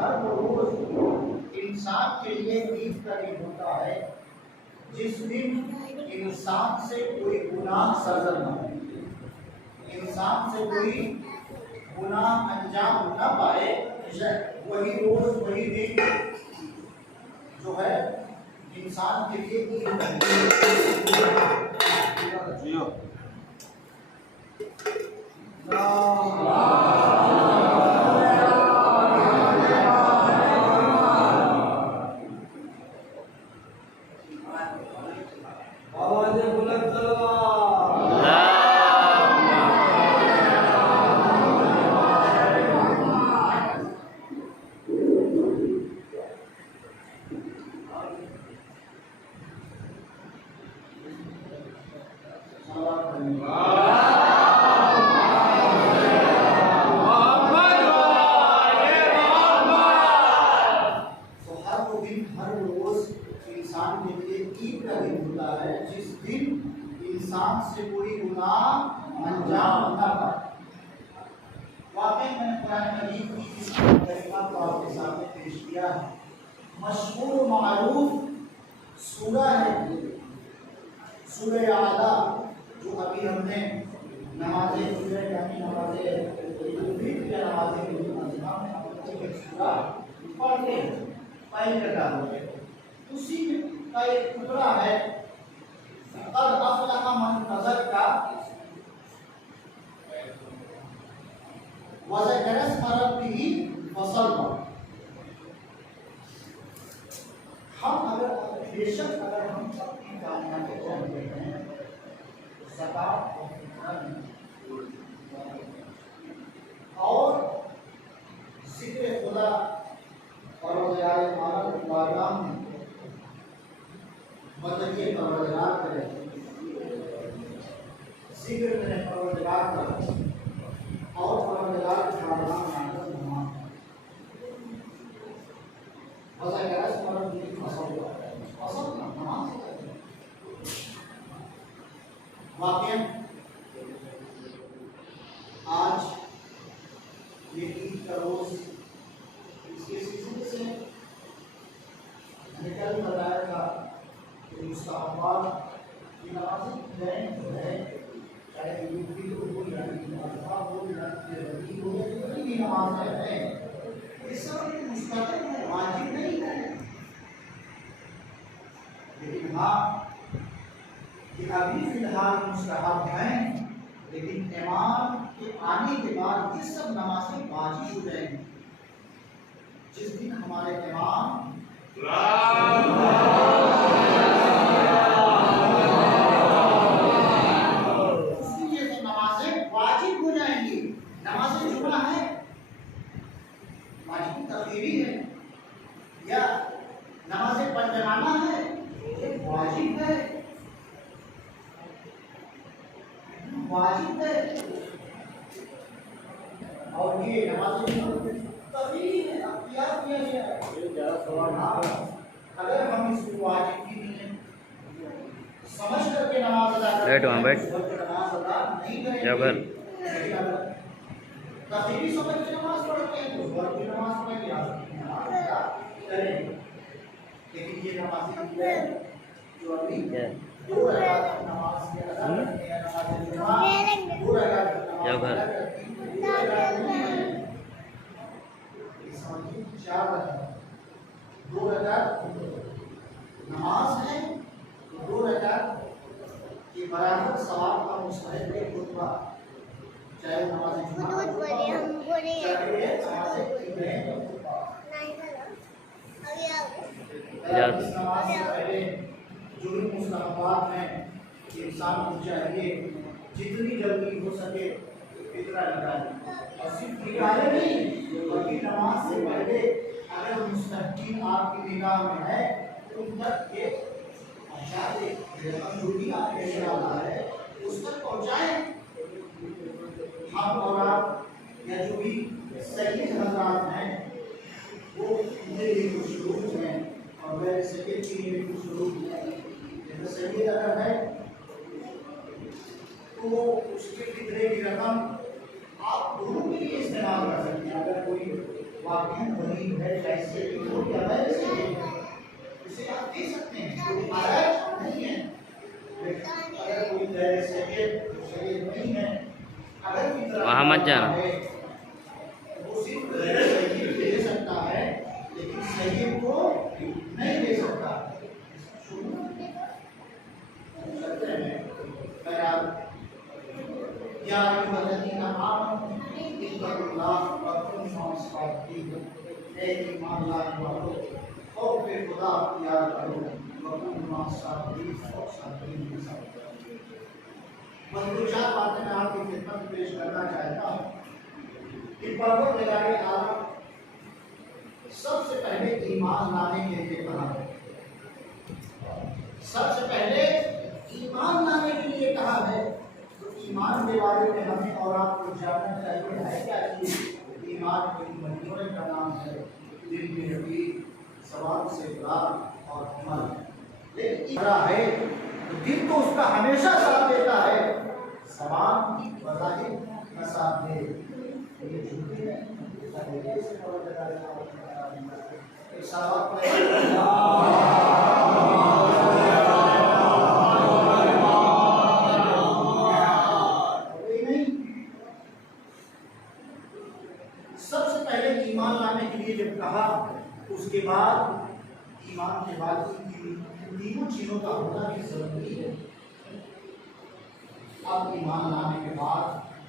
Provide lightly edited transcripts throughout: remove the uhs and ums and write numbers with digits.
हर रोज इंसान के लिए ईद का दिन होता है जिस दिन इंसान से कोई गुनाह सरजर न हो, इंसान से कोई गुनाह अंजाम न पाए। वही रोज वही दिन जो है इंसान के लिए ईद इंसान से कोई गुनाह अंजाम न पाए। वाकई मैंने कुरान करीम की इस करीमा को आपके सामने पेश किया है। मशहूर मारूफ सूरा है सूरह आला, जो अभी हमने नमाज़े पढ़ते पहले कटा उसी का एक टुकड़ा है कद अफ़लह मन तज़क्का व ज़करा इस्म रब्बिही फसल्ला। हम अगर बेशक अगर हम अपनी कामयाबी चाहते हैं ज़कात और ज़िक्र खुदा परवरदिगार आलम की बारगाह में बदलिए परवरदिगार करें, ज़िक्र करें परवरदिगार का और परवरदिगार की बारगाह में आकर नमाज़ वज़करा इस्म रब्बिही फसल्ला नमाज़। वाक़ई आज ये ईद का रोज़ इसके सिलसिले से निकल बताया था कि मुस्तहबात की नमाज़ें है, चाहे यूपी हो या हो या रबी हो या कोई भी नमाज़ें हैं, ये सब मुस्तहब है, वाजिब नहीं है। लेकिन हाँ, ये अभी फिलहाल मुस्तहब हैं, लेकिन इमाम के आने के बाद ये सब नमाज़ें वाजिब हो जाएंगी। जिस दिन हमारे इमाम ये तो नमाज़ें वाजिब हो जाएंगी। नमाज़ जुमा है, वाजिब तकरीरी है, या नमाज़ पंजगाना है, ये वाजिब है, वाजिब है। और ये नमाज़ तकरीरी है, अख्तियार किया गया है। अगर हम इसको वाजिब की नहीं समझ करके नमाज अदा करें, नमाज अदा नहीं करेंगे, तकरीरी समझ के नमाज पढ़ते हैं तो वक्त की नमाज पढ़ेंगे, नमाज अदा करेंगे। लेकिन ये नमाज़ें जो अभी 2 रकात नमाज के अदा करते हैं, नमाज जुमा 2 रकात नमाज अदा करते हैं, 2 रकात नहीं है, इसमें 4 रकात 2 रकात नमाज है, 2 रकात के बराबर सवाब का मुस्तहिक है खुतबा, चाहे नमाज जुमा हो चाहे नमाज ईद है। इस नमाज से पहले जो भी मुस्तहबात हैं इंसान को चाहिए जितनी जल्दी हो सके इतना निकाले, और सिर्फ निकाले नहीं बल्कि नमाज से पहले अगर मुस्तहकीन आपकी निगाह में है तो उन तक ये पहुँचा दे, जो भी आपके इरादा है उस तक पहुँचाए। हम और आप या जो भी सही हज़रात हैं वो उनके लिए कुछ शुरू हैं और मेरे सके के लिए कुछ शुरू हैं। जैसे सही अगर है तो उसके फितरे की रकम आप दोनों के लिए इस्तेमाल कर सकते हैं। अगर कोई वाकई गरीब है, कैसे वो भी अवैध से इसे आप दे सकते हैं, कोई अवैध नहीं है। लेकिन अगर कोई गैर सैयद नहीं है, अगर वहाँ मत जाना। वो सिर्फ गैर सैयद दे सकता है, लेकिन सैयद को नहीं दे सकता। या अय्युहल्लज़ीना आमनू इत्तक़ुल्लाह व कूनू मअस सादिक़ीन, ऐ ईमान लाने वालों खौफ खुदा अख्तियार करो व कूनू मअस सादिक़ीन, और सादिक़ीन के साथ। बस दो चार बातें मैं आपकी खिदमत में पेश करना चाहता हूँ कि परवरदिगार आलम सबसे पहले ईमान लाने के लिए कहा है। सबसे पहले ईमान लाने के लिए कहा है। तो ईमान के बारे में हमें और आपको जानना चाहिए है क्या चीज। ईमान की महीनों का नाम है, दिल में यकीन, सवाल से इकरार और अमल। लेकिन है तो दिल तो उसका हमेशा साथ देता है, सवाल बज़ाहिर का साथ दे। ये झूठी है, सबसे पहले ईमान लाने के लिए जब कहा, उसके बाद ईमान के बाद तीनों चीजों का होना भी जरूरी है। अब ईमान लाने के बाद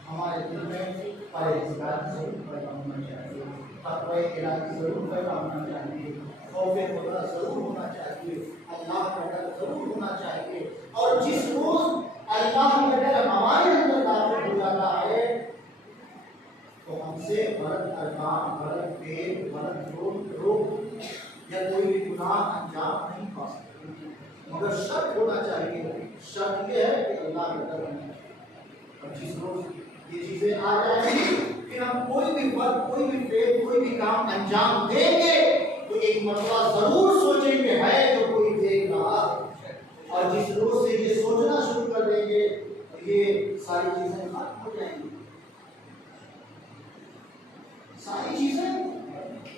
हमारे दिल में परहेज़गार जरूर पैदा होना चाहिए, तक़वा इलाही जरूर पैदा होना चाहिए, खौफ़ खुदा जरूर होना चाहिए, अल्लाह का डर जरूर होना चाहिए। और जिस रोज अल्लाह का डर हमारे अंदर दाखिल हो जाता है तो हमसे गलत अरकान, गलत पेट, गलत रोग या कोई भी गुनाह अंजाम नहीं पा सकते, मगर शक होना चाहिए। शक ये है कि अल्लाह का डर नहीं। और जिस रोज ये चीजें आ जाएंगी, फिर हम कोई भी वक्त, कोई भी फेल, कोई भी काम अंजाम देंगे तो एक मरतबा जरूर सोचेंगे है तो कोई देख रहा है। और जिस रोज से ये सोचना शुरू कर देंगे तो ये सारी चीजें खत्म हो जाएंगी, सारी चीजें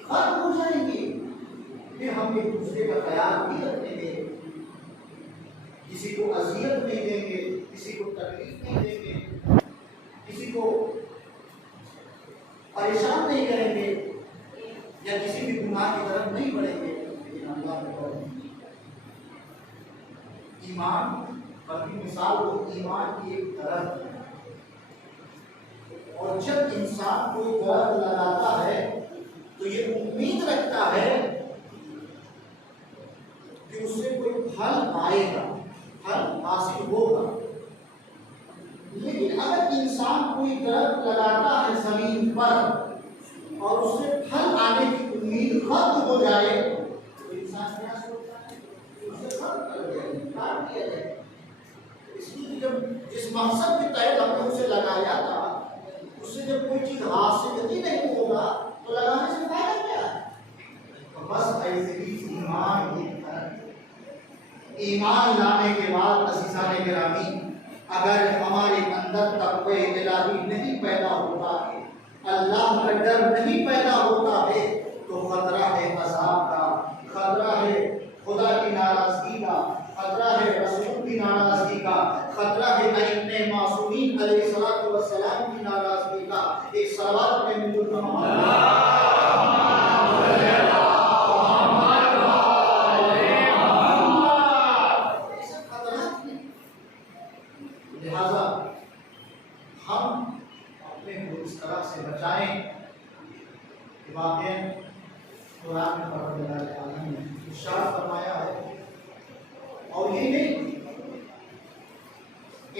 खत्म हो जाएंगी। फिर हम एक दूसरे का ख्याल नहीं रखेंगे, किसी को अजियत नहीं देंगे, किसी को तकलीफ नहीं देंगे, किसी को परेशान नहीं करेंगे या किसी भी गुनाह की तरफ नहीं बढ़ेंगे। अल्लाह का ईमान, बल्कि मिसाल वो ईमान की एक तरफ है। और जब इंसान कोई दरख्त लगाता है तो ये उम्मीद रखता है कि उससे कोई फल आएगा, फल हासिल होगा। लेकिन अगर इंसान कोई दरख्त लगाता है जमीन पर और उससे फल आने की उम्मीद खत्म हो जाए तो इंसान क्या सोचता है कि उसे खत्म कर दिया, काट दिया जाए। इसलिए जब जिस मकसद के तहत हमने उसे लगाया था उससे जब कोई चीज हासिल ही नहीं होगा तो लगाने से फायदा क्या है। तो बस ऐसे ही ईमान लाने के बाद अज़ीज़ान गिरामी, अगर हमारे अंदर तक़वा इलाही नहीं पैदा होता है, अल्लाह का डर नहीं पैदा होता है, तो खतरा है अज़ाब का, खतरा है खुदा की नाराजगी का, खतरा है रसूल की नाराजगी का, खतरा है इब्ने मासूमीन अलैहिस्सलातु वस्सलाम की नाराजगी का। एक सलावत में मिलूँ और ये नहीं,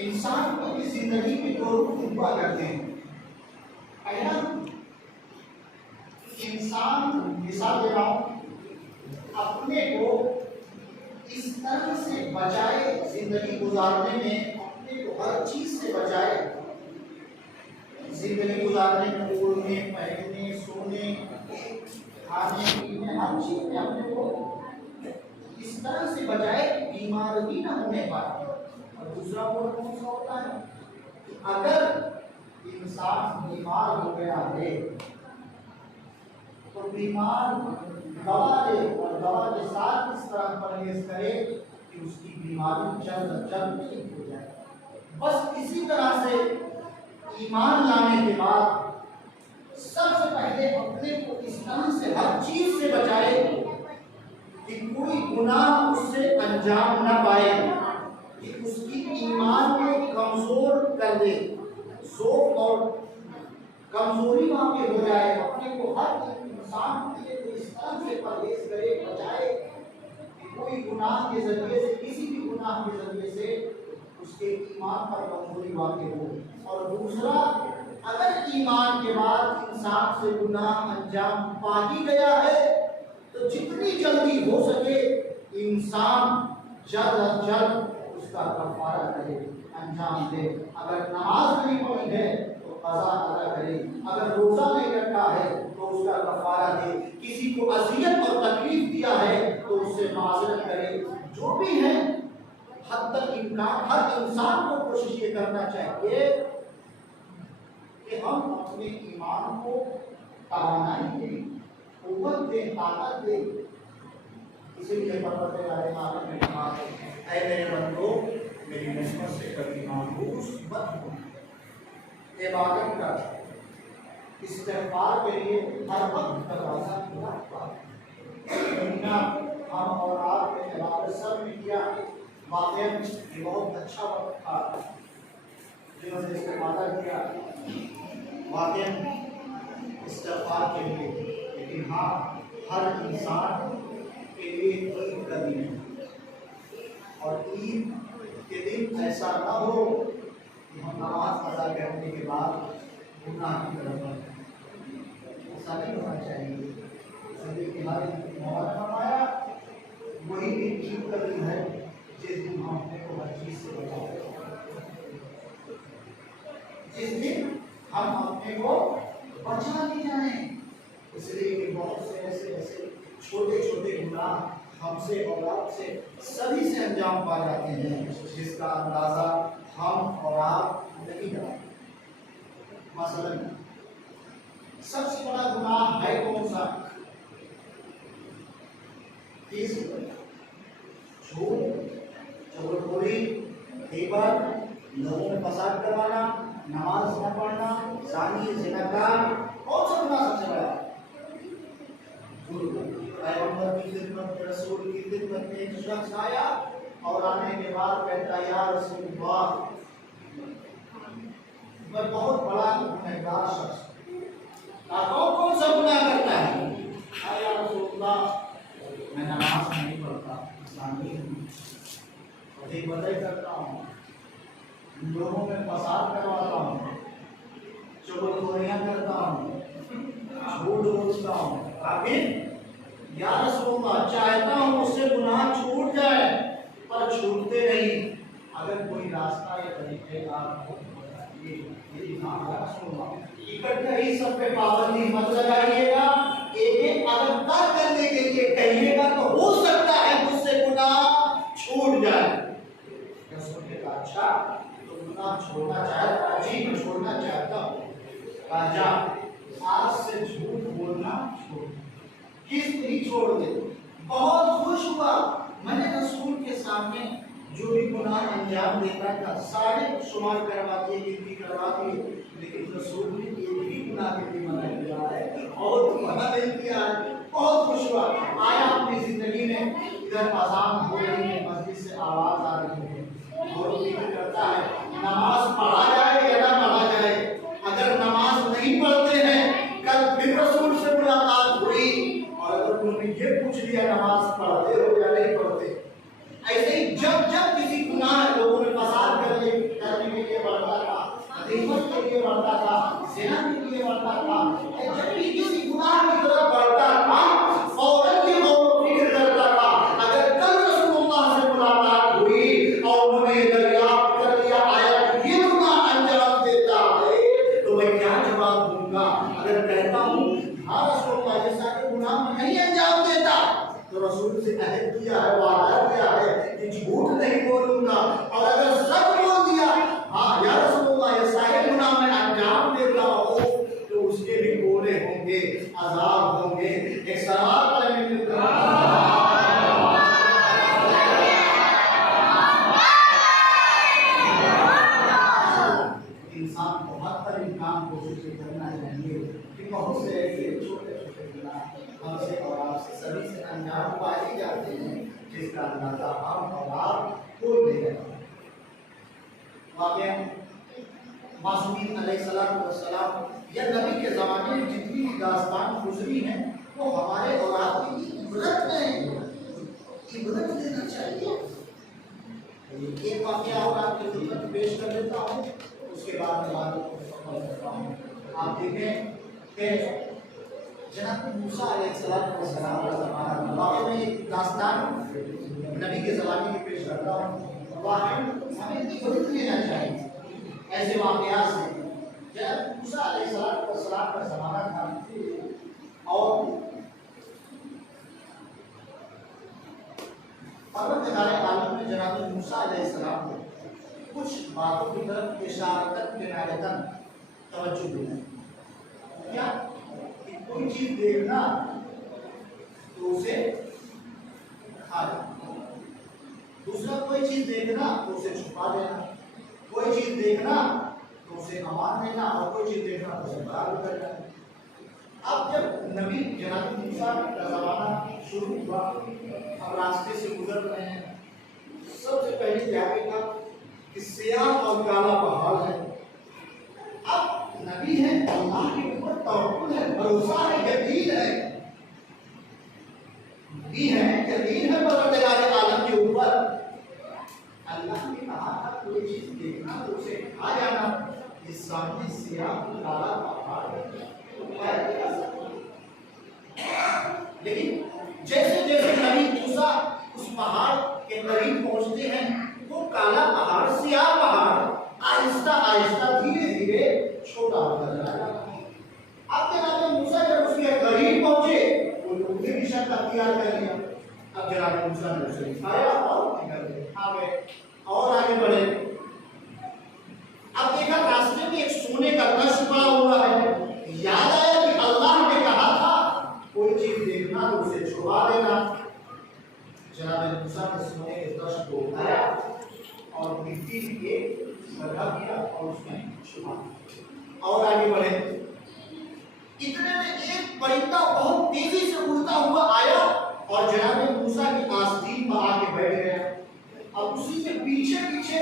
इंसान को इस जिंदगी में दो रुख हुआ करते हैं। पहला, इंसान मिसाल दे रहा हूं, अपने को इस तरह से बचाए जिंदगी गुजारने में, अपने को हर चीज से बचाए जिंदगी गुजारने में, ओढ़ने, पहनने, सोने, खाने पीने, हर चीज में अपने को इस तरह से बचाए बीमार भी ना होने पाए। और दूसरा मोड़ कौन सा होता है कि अगर इंसान बीमार हो गया है तो बीमार दवा ले और दवा के साथ इस तरह परहेज करे कि उसकी बीमारी जल्द जल्द ठीक हो जाए। बस इसी तरह से ईमान लाने के बाद सबसे पहले अपने को इस तरह से हर चीज से बचाए कि कोई गुनाह उससे अंजाम न पाए, कि उसकी ईमान को कमजोर कर दे, ज़ोफ और कमजोरी वहां पे हो जाए। अपने को हर इंसान के लिए इस तरह से परहेज करे, बचाए कि कोई गुनाह के जरिए से, किसी भी गुनाह के जरिए से उसके ईमान पर कमजोरी वाक़ई हो। और दूसरा, अगर ईमान के बाद इंसान से गुनाह अंजाम पा ही गया है तो जितनी जल्दी हो सके इंसान जल्द अज जल्द उसका कफारा करे, अंजाम दे। अगर नमाज नहीं पढ़ी है तो क़ज़ा अदा करे, अगर रोज़ा नहीं रखा है तो उसका कफारा दे, किसी को अज़ियत और तकलीफ दिया है तो उससे माज़रत करे। जो भी है हद तक इम्कान हर इंसान को कोशिश ये करना चाहिए कि हम अपने ईमान को तवानाई दें, कुव्वत दें, ताकत दें। इसीलिए परवरदिगार आलम ने कहा, ऐ मेरे बंदो, मेरी नस्बत से कभी मायूस मत हो, इबादत कर, इस्तिग़फ़ार के लिए हर वक्त दरवाज़ा खुला हुआ है। हम और आपके इबादत सब ने किया, वाक़ई ये बहुत अच्छा वक्त था जिन्होंने इस्तेमाल किया वाक़ई इस्तिग़फ़ार के लिए। लेकिन हाँ, हर इंसान के लिए ईद का दिन है और ईद के दिन ऐसा न हो कि हम नमाज अदा करने के बाद गुनाह की तरफ बढ़ें। ऐसा नहीं होना चाहिए। इसलिए कि हमारे मोहम्मद फरमाया वही दिन ईद का दिन है जिस दिन हम अपने को हर चीज से बचाते हैं, जिस दिन हम अपने को बचा ले जाएं। इसलिए कि बहुत से ऐसे छोटे छोटे गुनाह हमसे और आपसे सभी से अंजाम पा जाते हैं जिसका अंदाजा हम और आप नहीं लगाते। मसलन सबसे बड़ा गुनाह है कौन सा? झूठ, चुगलखोरी, गीबत, लोगों में फसाद करवाना, नमाज न पढ़ना, ज़ानी, ज़िनाकार। कौन सा गुनाह सबसे बड़ा? पैगंबर की खिदमत, रसूल की खिदमत में एक शख्स आया और आने के बाद कहता, या रसूलल्लाह, मैं बहुत बड़ा गुनहगार शख्स। कौन सा गुनाह करता है? या रसूलल्लाह, मैं नमाज नहीं पढ़ता, अधिक बदई करता हूँ, लोगों में फसाद करवाता हूँ, चुगलखोरियाँ करता हूँ, झूठ बोलता हूँ। आखिर या रसूलल्लाह, चाहता हूँ उससे गुनाह छूट जाए पर छूटते नहीं। अगर कोई रास्ता या तरीके आप इकट्ठे ही सब पे पाबंदी मत लगाइएगा, एक एक अगर तय करने के लिए कहिएगा तो हो सकता है मुझसे गुनाह छूट जाए। अच्छा, तो गुनाह छोड़ना चाहता? जी, मैं छोड़ना चाहता हूँ। राजा, आज से झूठ बोलना छोड़, किस भी छोड़ दे। बहुत खुश हुआ, मैंने रसूल के सामने जो भी गुनाह अंजाम देता था सारे शुमार करवा दिए, गिनती करवा दिए, लेकिन रसूल ने एक भी गुनाह के लिए मना किया है और मना नहीं किया है। बहुत खुश हुआ। आया अपनी जिंदगी में, इधर अज़ान हो रही है, मस्जिद से आवाज आ रही है और फिक्र करता है नमाज पढ़ा जाए या ना पढ़ा जाए। अगर नमाज नहीं पढ़ते हैं, कल फिर रसूल से मुलाकात हुई और अगर उन्होंने ये पूछ लिया नमाज पढ़ते हो या नहीं पढ़ते। ऐसे ही जब जब किसी गुनाह लोगों ने फसाद करने के लिए बढ़ता था, गीबत के लिए बढ़ता था, ज़िना के लिए बढ़ता था, जब भी किसी गुनाह की तरफ बढ़ता था फौरन ये फिक्र करता था अगर कल रसूलुल्लाह से मुलाकात हुई और उन्होंने दरियाफ्त कर लिया आया ये गुनाह अंजाम देता है तो मैं क्या जवाब दूंगा। अगर कहता हूँ हाँ रसूलुल्लाह ये सारे गुनाह में नहीं अंजाम देता तो रसूल से अहद किया है, वादा किया है कि झूठ नहीं बोलूंगा, और अगर सच बोल दिया हाँ या रसूलुल्लाह ये सारे गुनाह में अंजाम देता हूँ तो उसके भी हमले होंगे, अजाब होंगे, एक सवाल पर इंसान को हर तरह काम कोशिश करना चाहिए कि बहुत से ऐसे छोटे छोटे गुनाह हमसे और आपसे सभी से अनजान पाए जाते हैं जिसका अंदाजा हम और आप कोई नहीं करता। वाकई मासूमीन अलैहिस्सलाम या नबी के ज़माने में जितनी भी दास्तान गुजरी हैं वो हमारे और आपके लिए इबरत है, इबरत देना चाहिए। एक वाकया और आपके खिदमत पेश कर देता हूँ, उसके बाद मैं बातों को मुकम्मल करता हूँ। आप देखें कि जनाब मूसा अलैहिस्सलाम का ज़माना, वाकई में एक दास्तान नबी के ज़माने की पेश करता हूँ। वाकई हमें इबरत लेना चाहिए ऐसे वाकयात से। जब मूसा अलैहिस्सलाम का ज़माना था और परवरदिगार आलम में जनाब मूसा अलैहिस्सलाम को कुछ बातों की तरफ इशारतन किनायतन तवज्जो देना। क्या कि कोई चीज़ देखना तो उसे खा लेना, दूसरा कोई चीज़ देखना तो उसे छुपा देना, कोई चीज़ देखना तो उसे अमान देना और कोई चीज़ देखना तो उसे बराबर करना। अब जब नबी जनाब मूसा का ज़माना शुरू हुआ, अब रास्ते से गुजर रहे हैं, सबसे पहले क्या देखा कि सियाह और काला पहाड़ है। अब नबी है, अल्लाह के ऊपर तवक्कुल है, भरोसा है, यकीन है, नबी है, यकीन है परवरदिगार आलम के ऊपर। अल्लाह ने कहा था कोई चीज देखना तो उसे खा जाना। इस सामने सियाह काला पहाड़ है, लेकिन जैसे जैसे नबी मूसा उस पहाड़ के करीब पहुंचते हैं, वो काला पहाड़, सियाह पहाड़ आहिस्ता आहिस्ता धीरे धीरे छोटा होता जा रहा है। अब जनाब मूसा जब उसके करीब पहुंचे तो लोगों ने भी शक अख्तियार कर लिया। अब जनाब मूसा ने उसे उठाया और निकल गए, आ गए और आगे बढ़े। अब देखा रास्ते में एक सोने का कलश पड़ा हुआ है। याद आया कि अल्लाह ने कहा था कोई चीज देखना तो उसे छुपा देना। जनाब मूसा ने सोने के कलश को उठाया और मिट्टी के गड्ढा किया और उसमें छुपा दिया और आगे बढ़े। इतने में एक परिंदा बहुत तेजी से उड़ता हुआ आया और जनाब मूसा की आस्तीन पर आके बैठ गया। अब उसी के पीछे पीछे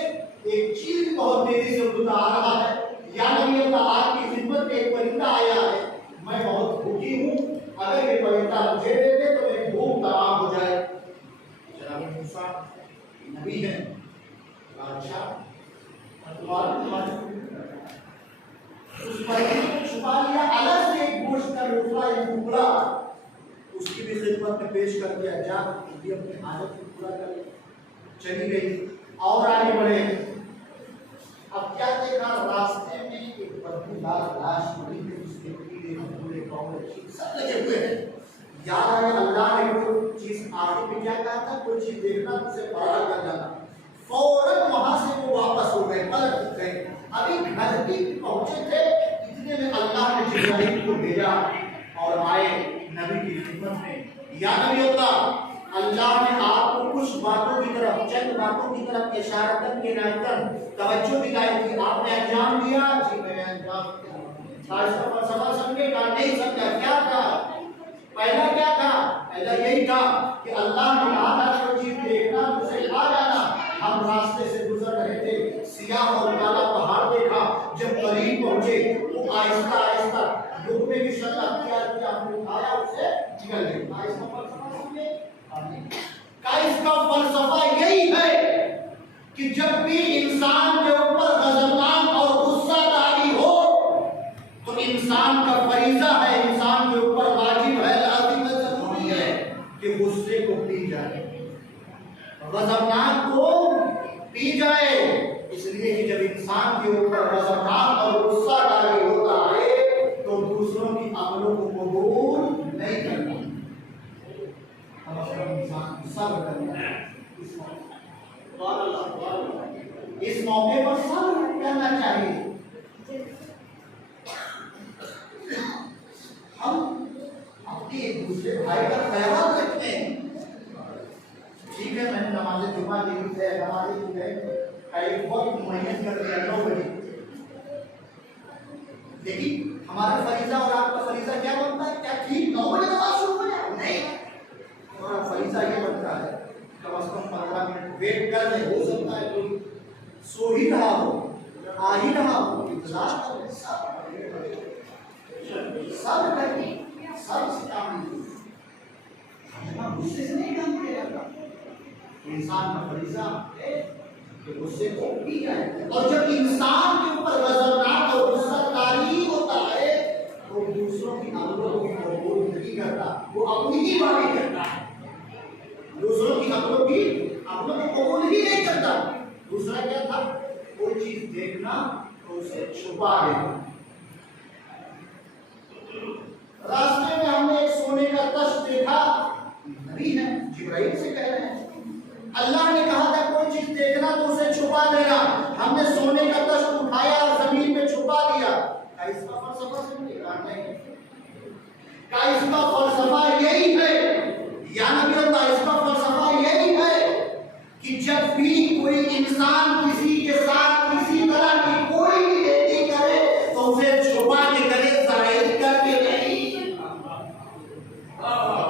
एक चील बहुत तेजी से उड़ता आ रहा है। या नबी अल्लाह, आपकी खिदमत में एक परिंदा आया है, मैं बहुत भूखी हूँ, अगर ये परिंदा मुझे दे दे तो मेरी भूख तमाम हो जाए। जनाब मूसा नबी है, बादशाह, उस परिंदे को छुपा लिया, अलग से एक गोश्त का टुकड़ा या टुकड़ा उसकी भी खिदमत में पेश कर दिया। जा ये अपनी हाजत को पूरा कर ले। चली गई और आगे बढ़े। अब क्या देखा, रास्ते में एक बदबूदार लाश पड़ी है, उसके कीड़े मकोड़े कौवे सब लगे हुए हैं। याद आया अल्लाह ने कोई चीज आगे में क्या कहा था, कोई चीज देखना उसे फरार कर जाना। फौरन वहां से वो वापस हो गए, पलट गए। अभी घर भी पहुंचे थे, इतने में अल्लाह ने जिब्राइल को भेजा और आए नबी की खिदमत में। या नबी अल्लाह ने आपको कुछ बातों की तरफ, चंद बातों की तरफ इशारतन के नायतन तवज्जो दिलाई थी, आपने अंजाम दिया। जी मैंने अंजाम दिया। इसका फलसफा समझे का नहीं समझा। क्या था पहला, क्या था पहला? यही था कि अल्लाह ने कहा था कोई चीज देखना उसे खा जाना। हम रास्ते से गुजर रहे थे, सियाह और काला पहाड़ देखा, जब करीब पहुंचे तो आहिस्ता आहिस्ता लोगों ने भी शक अख्तियार किया, हमने उठाया उसे निकल गए। इसका फलसफा समझे का? इसका फलसफा यही है कि जब भी इंसान के ऊपर गजबनाक और गुस्सा तारी हो तो इंसान का फरीजा है, इंसान के ऊपर वाजिब है, लाजिम है, जरूरी है कि गुस्से को पी जाए, गजबनाक को पी जाए। इसलिए कि जब इंसान के ऊपर गजबनाक और गुस्सा तारी होता है तो दूसरों की अमलों को कबूल नहीं करता। सब्र करना, इस मौके पर सब्र करना चाहिए। जुम्मा दिन है हमारे एक बहुत मेहनत कर दिया 9 बजे, लेकिन हमारा फरीजा और आपका फरीजा क्या बनता है? क्या ठीक 9 बजे नमाज शुरू हो जाए? नहीं, हमारा फरीजा ये बनता है कम से कम 15 मिनट वेट कर ले। हो सकता है कोई सो ही रहा हो, आ ही रहा हो, इंतजार कर ले, सब करके सब से काम नहीं, गुस्से से नहीं काम किया जाता। इंसान का फरीजा है कि गुस्से को पी जाए, और जब इंसान के ऊपर गजबनाक और गुस्साकारी होता है तो दूसरों की अमलों की कबूल नहीं करता, वो अपनी ही बातें करता है, दूसरों की अमलों को कबूल ही नहीं करता। दूसरा क्या था? कोई चीज देखना तो उसे छुपा देना। रास्ते में हमने एक सोने का तख्त देखा, नबी है जिब्राइल से कह रहे हैं, अल्लाह ने कहा था कोई चीज देखना तो उसे छुपा देना। हमने सोने का तख्त उठाया और जमीन में छुपा दिया। क्या इसका फलसफा समझे? नहीं। क्या इसका फलसफा यही है या नबी अल्लाह, इसका फलसफा यही है कि जब भी कोई इंसान किसी के साथ किसी तरह की कोई भी नेकी करे तो उसे छुपा के करे, जाहिर करके नहीं।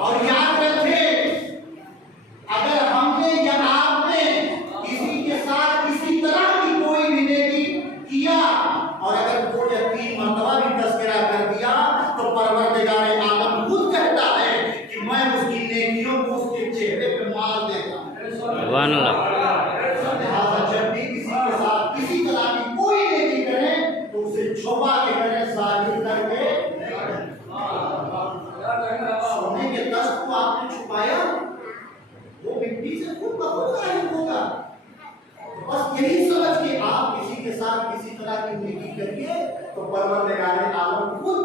और याद रखें, अगर हमने या आपने किसी के साथ किसी तरह की कोई भी नेकी किया और अगर 2 या 3 मरतबा भी तज़किरा कर दिया तो परवरदिगार आलम खुद कहता है कि मैं उसकी नेकियों को उसके चेहरे पे मार देता हूं। सुभान अल्लाह। जब भी किसी के साथ किसी तरह की कोई नेकी करें तो उसे छुपा के करें, जाहिर करके। सोने के तख्त को आपने छुपाया, वो मिट्टी से खुद ब खुद जाहिर होगा। बस यही समझ के आप किसी के साथ किसी तरह की नेकी करिए तो परवरदिगार आलम खुद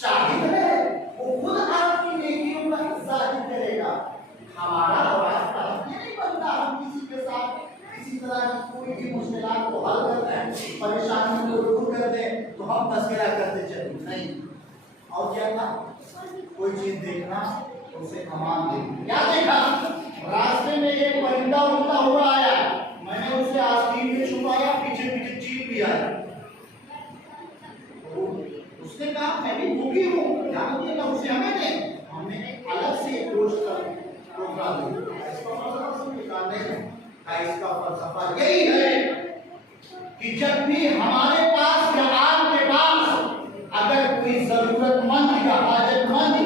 शाहिद है, वो खुद आपकी नेकियों का जाहिर करेगा। हमारा और आपका ये नहीं बनता हम किसी के साथ किसी तरह की कोई भी मुश्किलात को हल कर दें, परेशानी को दूर कर दें तो हम तज़किरा करते चले, नहीं। और क्या था? कोई चीज देखना उसे अमान देना। क्या देखा? रास्ते में एक परिंदा उड़ता हुआ आया, मैंने उसे आस्तीन में छुपाया, पीछे पीछे चीर लिया। तो उसने कहा मैं भी भूखी हूँ, ध्यान दिएगा, उसे हमें नहीं, हमने अलग से एक गोश्त का टोकरा दिया। इसका फलसफा नहीं, इसका फलसफा यही है कि जब भी हमारे पास या आपके पास अगर कोई जरूरतमंद या हाजतमंद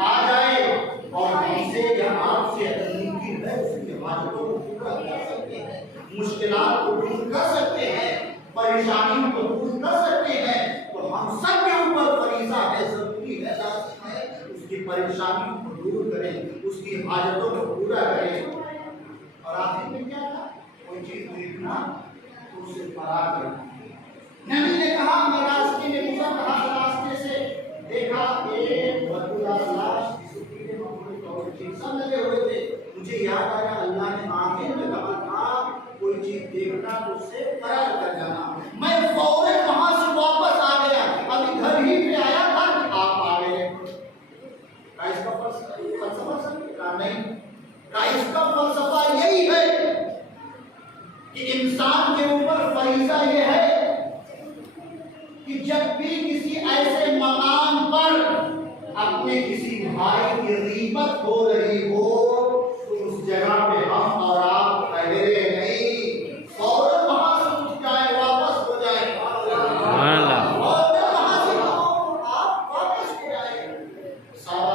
आ जाए और हमसे या आपसे अगर मुमकिन है उसकी हाजतों को पूरा कर सकते हैं, मुश्किलात को दूर कर सकते हैं, परेशानियों को दूर कर सकते हैं, तो हम सब के ऊपर फरीज़ा है, जरूरी है, लाज़िम है उसकी परेशानियों को दूर करें, उसकी हाजतों को पूरा करें। और आखिर में क्या था? कोई चीज देखना तो उसे फरार करना। नबी ने कहा मैं रास्ते में गुजर रहा था, रास्ते से देखा एक बदबूदार लाश सब लगे हुए थे। मुझे याद आया अल्लाह ने आखिर में कहा था कोई चीज देखना तो उससे फरार कर जाना। मैं फौरन वहां से वापस आ गया, अभी घर ही पे आया था कि आप आ गए। इसका फलसफा समझा नहीं? इसका फलसफा यही है कि इंसान के ऊपर फरीज़ा ये है कि जब भी किसी ऐसे मकाम पर अपने किसी भाई की ग़ीबत हो रही हो तो उस जगह पे हम और आप ठहरे नहीं, फौरन वहां से उठ जाए, वापस हो जाए। और वहां से आप वापस हो जाए। सारा